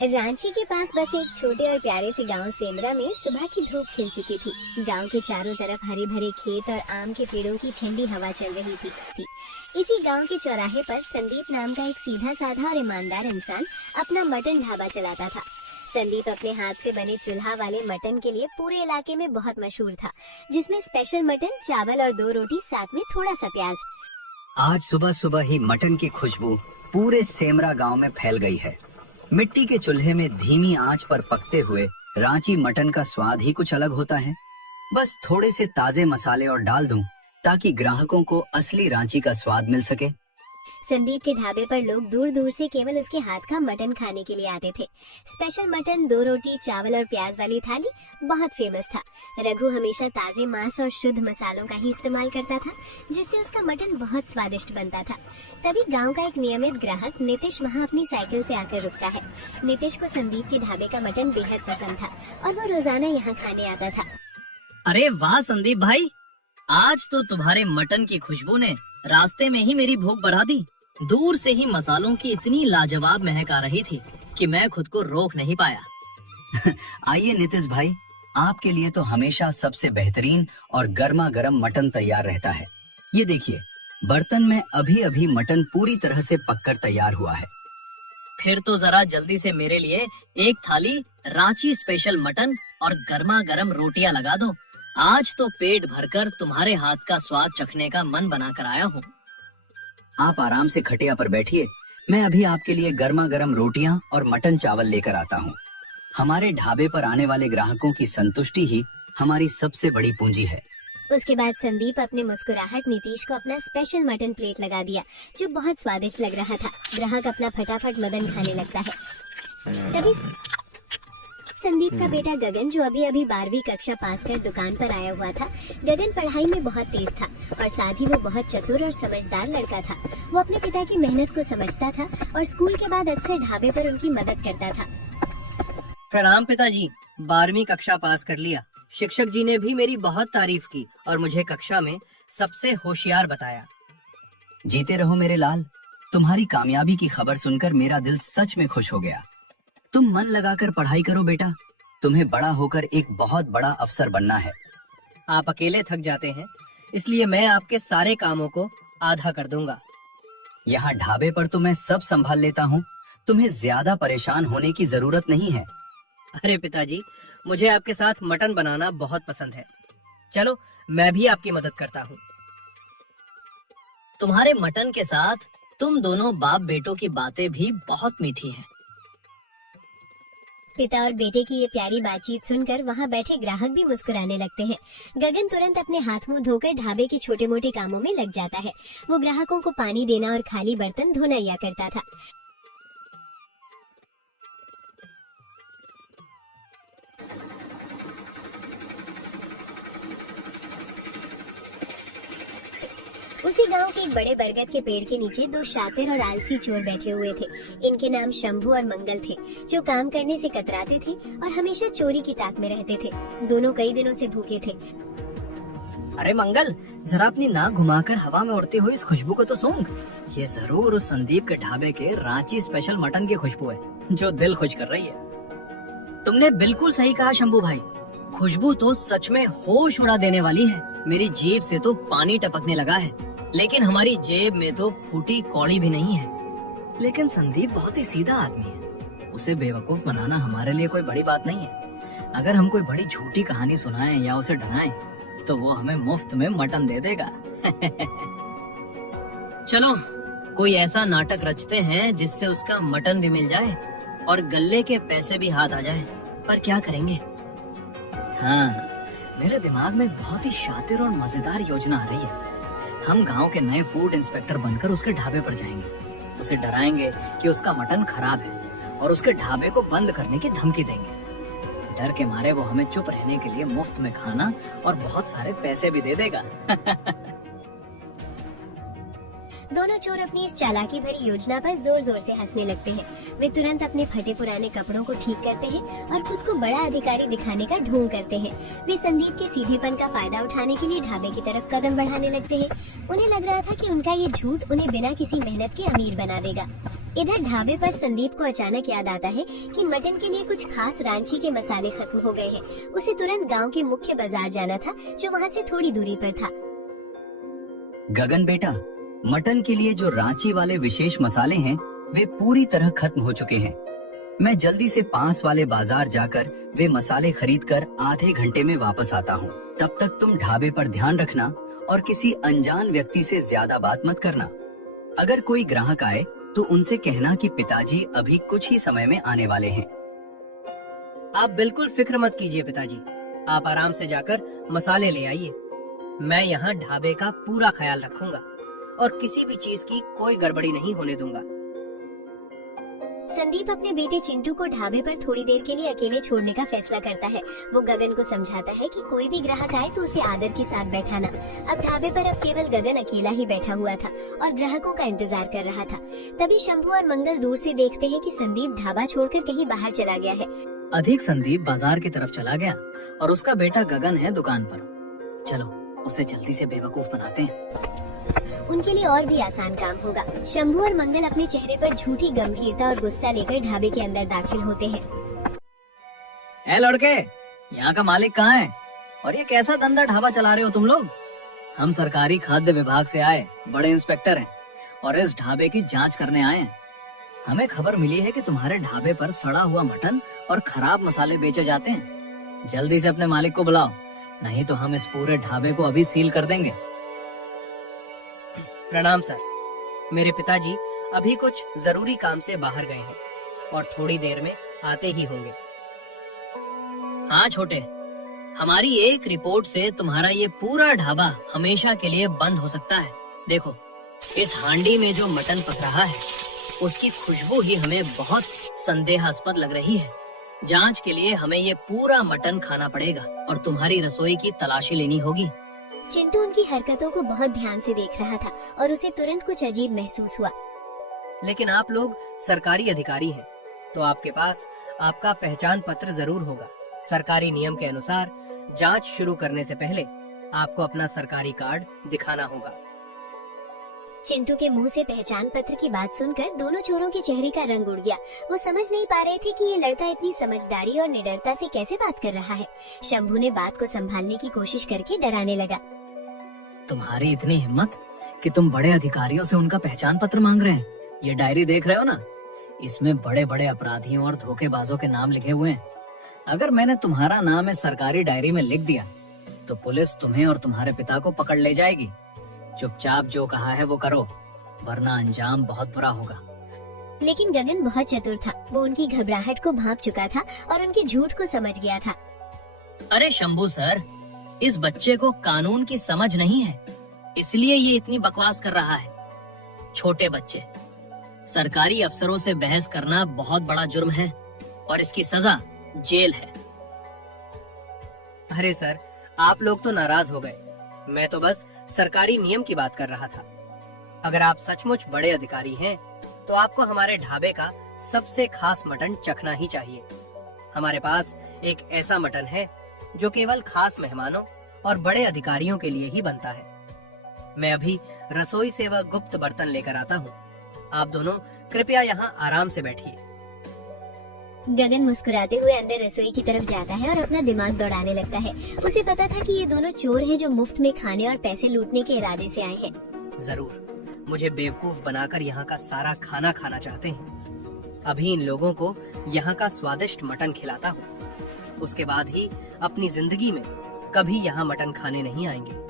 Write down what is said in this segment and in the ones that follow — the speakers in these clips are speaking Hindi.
रांची के पास बस एक छोटे और प्यारे से गांव सेमरा में सुबह की धूप खिल चुकी थी। गांव के चारों तरफ हरे भरे खेत और आम के पेड़ों की ठंडी हवा चल रही थी। इसी गांव के चौराहे पर संदीप नाम का एक सीधा साधा और ईमानदार इंसान अपना मटन ढाबा चलाता था। संदीप अपने हाथ से बने चूल्हा वाले मटन के लिए पूरे इलाके में बहुत मशहूर था, जिसमें स्पेशल मटन, चावल और 2 रोटी, साथ में थोड़ा सा प्याज। आज सुबह सुबह ही मटन की खुशबू पूरे सेमरा गांव में फैल गई है। मिट्टी के चूल्हे में धीमी आंच पर पकते हुए रांची मटन का स्वाद ही कुछ अलग होता है। बस थोड़े से ताजे मसाले और डाल दूं ताकि ग्राहकों को असली रांची का स्वाद मिल सके। संदीप के ढाबे पर लोग दूर दूर से केवल उसके हाथ का मटन खाने के लिए आते थे। स्पेशल मटन, 2 रोटी, चावल और प्याज वाली थाली बहुत फेमस था। रघु हमेशा ताजे मांस और शुद्ध मसालों का ही इस्तेमाल करता था, जिससे उसका मटन बहुत स्वादिष्ट बनता था। तभी गांव का एक नियमित ग्राहक नितिश वहां अपनी साइकिल से आकर रुकता है। नितिश को संदीप के ढाबे का मटन बेहद पसंद था और वो रोजाना यहाँ खाने आता था। अरे वाह संदीप भाई, आज तो तुम्हारे मटन की खुशबू ने रास्ते में ही मेरी भूख बढ़ा दी। दूर से ही मसालों की इतनी लाजवाब महक आ रही थी कि मैं खुद को रोक नहीं पाया। आइए नितिश भाई, आपके लिए तो हमेशा सबसे बेहतरीन और गर्मा गर्म मटन तैयार रहता है। ये देखिए, बर्तन में अभी अभी मटन पूरी तरह से पककर तैयार हुआ है। फिर तो जरा जल्दी से मेरे लिए एक थाली रांची स्पेशल मटन और गर्मा गर्म रोटियां लगा दो। आज तो पेट भरकर तुम्हारे हाथ का स्वाद चखने का मन बना कर आया हूँ। आप आराम से खटिया पर बैठिए, मैं अभी आपके लिए गर्मा गर्म रोटियां और मटन चावल लेकर आता हूँ। हमारे ढाबे पर आने वाले ग्राहकों की संतुष्टि ही हमारी सबसे बड़ी पूंजी है। उसके बाद संदीप अपने मुस्कुराहट नीतीश को अपना स्पेशल मटन प्लेट लगा दिया, जो बहुत स्वादिष्ट लग रहा था। ग्राहक अपना फटाफट मटन खाने लगता है। तभी संदीप का बेटा गगन, जो अभी अभी 12वीं कक्षा पास कर दुकान पर आया हुआ था, गगन पढ़ाई में बहुत तेज था और साथ ही वो बहुत चतुर और समझदार लड़का था। वो अपने पिता की मेहनत को समझता था और स्कूल के बाद अक्सर ढाबे पर उनकी मदद करता था। प्रणाम पिताजी, 12वीं कक्षा पास कर लिया। शिक्षक जी ने भी मेरी बहुत तारीफ की और मुझे कक्षा में सबसे होशियार बताया। जीते रहो मेरे लाल, तुम्हारी कामयाबी की खबर सुनकर मेरा दिल सच में खुश हो गया। तुम मन लगाकर पढ़ाई करो बेटा, तुम्हें बड़ा होकर एक बहुत बड़ा अफसर बनना है। आप अकेले थक जाते हैं, इसलिए मैं आपके सारे कामों को आधा कर दूंगा। यहाँ ढाबे पर तो मैं सब संभाल लेता हूँ, तुम्हें ज्यादा परेशान होने की जरूरत नहीं है। अरे पिताजी, मुझे आपके साथ मटन बनाना बहुत पसंद है। चलो मैं भी आपकी मदद करता हूँ। तुम्हारे मटन के साथ तुम दोनों बाप बेटों की बातें भी बहुत मीठी हैं। पिता और बेटे की ये प्यारी बातचीत सुनकर वहाँ बैठे ग्राहक भी मुस्कुराने लगते हैं। गगन तुरंत अपने हाथ मुंह धोकर ढाबे के छोटे मोटे कामों में लग जाता है। वो ग्राहकों को पानी देना और खाली बर्तन धोना या करता था। उसी गांव के एक बड़े बरगद के पेड़ के नीचे 2 शातिर और आलसी चोर बैठे हुए थे। इनके नाम शंभू और मंगल थे, जो काम करने से कतराते थे और हमेशा चोरी की ताक में रहते थे। दोनों कई दिनों से भूखे थे। अरे मंगल, जरा अपनी नाक घुमाकर हवा में उड़ती हुई इस खुशबू को तो सूंघ। ये जरूर उस संदीप के ढाबे के रांची स्पेशल मटन की खुशबू है, जो दिल खुश कर रही है। तुमने बिल्कुल सही कहा शंभू भाई, खुशबू तो सच में होश उड़ा देने वाली है। मेरी जीभ से तो पानी टपकने लगा है, लेकिन हमारी जेब में तो फूटी कौड़ी भी नहीं है। लेकिन संदीप बहुत ही सीधा आदमी है, उसे बेवकूफ बनाना हमारे लिए कोई बड़ी बात नहीं है। अगर हम कोई बड़ी झूठी कहानी सुनाएं या उसे डराएं, तो वो हमें मुफ्त में मटन दे देगा। चलो कोई ऐसा नाटक रचते हैं जिससे उसका मटन भी मिल जाए और गल्ले के पैसे भी हाथ आ जाए। पर क्या करेंगे? हाँ, मेरे दिमाग में एक बहुत ही शातिर और मजेदार योजना आ रही है। हम गांव के नए फूड इंस्पेक्टर बनकर उसके ढाबे पर जाएंगे, उसे डराएंगे कि उसका मटन खराब है और उसके ढाबे को बंद करने की धमकी देंगे। डर के मारे वो हमें चुप रहने के लिए मुफ्त में खाना और बहुत सारे पैसे भी दे देगा। दोनों चोर अपनी इस चालाकी भरी योजना पर जोर जोर से हंसने लगते हैं। वे तुरंत अपने फटे पुराने कपड़ों को ठीक करते हैं और खुद को बड़ा अधिकारी दिखाने का ढोंग करते हैं। वे संदीप के सीधेपन का फायदा उठाने के लिए ढाबे की तरफ कदम बढ़ाने लगते हैं। उन्हें लग रहा था कि उनका ये झूठ उन्हें बिना किसी मेहनत के अमीर बना देगा। इधर ढाबे पर संदीप को अचानक याद आता है कि मटन के लिए कुछ खास रांची के मसाले खत्म हो गए हैं। उसे तुरंत गांव के मुख्य बाजार जाना था, जो वहां से थोड़ी दूरी पर था। गगन बेटा, मटन के लिए जो रांची वाले विशेष मसाले हैं वे पूरी तरह खत्म हो चुके हैं। मैं जल्दी से पास वाले बाजार जाकर वे मसाले खरीद कर आधे घंटे में वापस आता हूँ। तब तक तुम ढाबे पर ध्यान रखना और किसी अनजान व्यक्ति से ज्यादा बात मत करना। अगर कोई ग्राहक आए तो उनसे कहना कि पिताजी अभी कुछ ही समय में आने वाले हैं। आप बिल्कुल फिक्र मत कीजिए पिताजी, आप आराम से जाकर मसाले ले आइए। मैं यहाँ ढाबे का पूरा ख्याल रखूंगा और किसी भी चीज की कोई गड़बड़ी नहीं होने दूंगा। संदीप अपने बेटे चिंटू को ढाबे पर थोड़ी देर के लिए अकेले छोड़ने का फैसला करता है। वो गगन को समझाता है कि कोई भी ग्राहक आए तो उसे आदर के साथ बैठाना। अब ढाबे पर अब केवल गगन अकेला ही बैठा हुआ था और ग्राहकों का इंतजार कर रहा था। तभी शंभू और मंगल दूर से देखते हैं कि संदीप ढाबा छोड़कर कहीं बाहर चला गया है। अधिक संदीप बाजार की तरफ चला गया और उसका बेटा गगन है दुकान पर। चलो उसे जल्दी से बेवकूफ बनाते हैं। उनके लिए और भी आसान काम होगा। शंभू और मंगल अपने चेहरे पर झूठी गंभीरता और गुस्सा लेकर ढाबे के अंदर दाखिल होते हैं। ए लड़के, यहाँ का मालिक कहाँ है और ये कैसा धंधा ढाबा चला रहे हो तुम लोग? हम सरकारी खाद्य विभाग से आए बड़े इंस्पेक्टर हैं और इस ढाबे की जांच करने आए हैं। हमें खबर मिली है कि तुम्हारे ढाबे पर सड़ा हुआ मटन और खराब मसाले बेचे जाते हैं। जल्दी से अपने मालिक को बुलाओ, नहीं तो हम इस पूरे ढाबे को अभी सील कर देंगे। प्रणाम सर, मेरे पिताजी अभी कुछ जरूरी काम से बाहर गए हैं और थोड़ी देर में आते ही होंगे। हाँ छोटे, हमारी एक रिपोर्ट से तुम्हारा ये पूरा ढाबा हमेशा के लिए बंद हो सकता है। देखो, इस हांडी में जो मटन पक रहा है उसकी खुशबू ही हमें बहुत संदेहास्पद लग रही है। जांच के लिए हमें ये पूरा मटन खाना पड़ेगा और तुम्हारी रसोई की तलाशी लेनी होगी। चिंटू उनकी हरकतों को बहुत ध्यान से देख रहा था और उसे तुरंत कुछ अजीब महसूस हुआ। लेकिन आप लोग सरकारी अधिकारी हैं, तो आपके पास आपका पहचान पत्र जरूर होगा। सरकारी नियम के अनुसार जांच शुरू करने से पहले आपको अपना सरकारी कार्ड दिखाना होगा। चिंटू के मुंह से पहचान पत्र की बात सुनकर दोनों चोरों के चेहरे का रंग उड़ गया। वो समझ नहीं पा रहे थे कि ये लड़का इतनी समझदारी और निडरता से कैसे बात कर रहा है। शंभू ने बात को संभालने की कोशिश करके डराने लगा। तुम्हारी इतनी हिम्मत कि तुम बड़े अधिकारियों से उनका पहचान पत्र मांग रहे हैं। ये डायरी देख रहे हो ना, इसमें बड़े बड़े अपराधियों और धोखेबाजों के नाम लिखे हुए हैं। अगर मैंने तुम्हारा नाम इस सरकारी डायरी में लिख दिया तो पुलिस तुम्हें और तुम्हारे पिता को पकड़ ले जाएगी। चुपचाप जो कहा है वो करो, वरना अंजाम बहुत बुरा होगा। लेकिन गगन बहुत चतुर था। वो उनकी घबराहट को भांप चुका था और उनके झूठ को समझ गया था। अरे शंभू सर, इस बच्चे को कानून की समझ नहीं है, इसलिए ये इतनी बकवास कर रहा है। छोटे बच्चे, सरकारी अफसरों से बहस करना बहुत बड़ा जुर्म है और इसकी सजा जेल है। अरे सर, आप लोग तो नाराज हो गए। मैं तो बस सरकारी नियम की बात कर रहा था। अगर आप सचमुच बड़े अधिकारी हैं, तो आपको हमारे ढाबे का सबसे खास मटन चखना ही चाहिए। हमारे पास एक ऐसा मटन है जो केवल खास मेहमानों और बड़े अधिकारियों के लिए ही बनता है। मैं अभी रसोई से वह गुप्त बर्तन लेकर आता हूँ। आप दोनों कृपया यहाँ आराम से बैठिए। गगन मुस्कुराते हुए अंदर रसोई की तरफ जाता है और अपना दिमाग दौड़ाने लगता है। उसे पता था कि ये दोनों चोर हैं जो मुफ्त में खाने और पैसे लूटने के इरादे से आए हैं। जरूर मुझे बेवकूफ बनाकर यहाँ का सारा खाना खाना चाहते हैं। अभी इन लोगों को यहाँ का स्वादिष्ट मटन खिलाता हूँ, उसके बाद ही अपनी जिंदगी में कभी यहाँ मटन खाने नहीं आएंगे।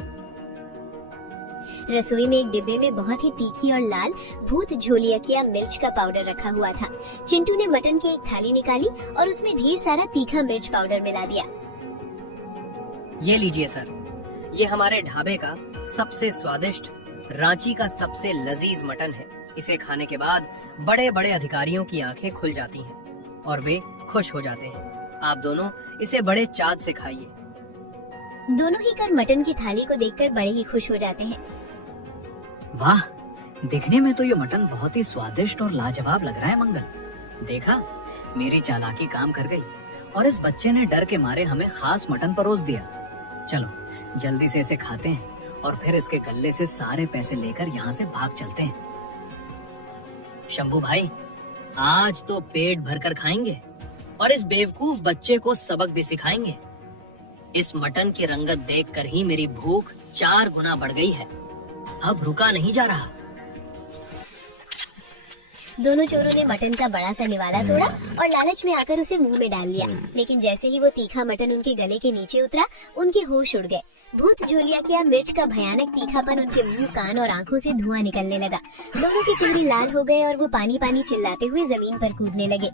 रसोई में एक डिब्बे में बहुत ही तीखी और लाल भूत झोलियकिया मिर्च का पाउडर रखा हुआ था। चिंटू ने मटन की एक थाली निकाली और उसमें ढेर सारा तीखा मिर्च पाउडर मिला दिया। ये लीजिए सर, ये हमारे ढाबे का सबसे स्वादिष्ट, रांची का सबसे लजीज मटन है। इसे खाने के बाद बड़े बड़े अधिकारियों की आंखें खुल जाती हैं और वे खुश हो जाते हैं। आप दोनों इसे बड़े चाद से खाइए। दोनों ही कर मटन की थाली को देखकर बड़े ही खुश हो जाते हैं। वाह, दिखने में तो ये मटन बहुत ही स्वादिष्ट और लाजवाब लग रहा है। मंगल, देखा, मेरी चालाकी काम कर गई और इस बच्चे ने डर के मारे हमें खास मटन परोस दिया। चलो जल्दी से इसे खाते हैं और फिर इसके गल्ले से सारे पैसे लेकर यहाँ से भाग चलते हैं। शंभू भाई, आज तो पेट भरकर खाएंगे और इस बेवकूफ बच्चे को सबक भी सिखाएंगे। इस मटन की रंगत देखकर ही मेरी भूख 4 गुना बढ़ गई है। अब रुका नहीं जा रहा। दोनों चोरों ने मटन का बड़ा सा निवाला तोड़ा और लालच में आकर उसे मुंह में डाल लिया। लेकिन जैसे ही वो तीखा मटन उनके गले के नीचे उतरा, उनके होश उड़ गए। भूत झोलिया किया मिर्च का भयानक तीखापन उनके मुंह, कान और आंखों से धुआं निकलने लगा। दोनों के चेहरे लाल हो गए और वो पानी पानी चिल्लाते हुए जमीन पर कूदने लगे।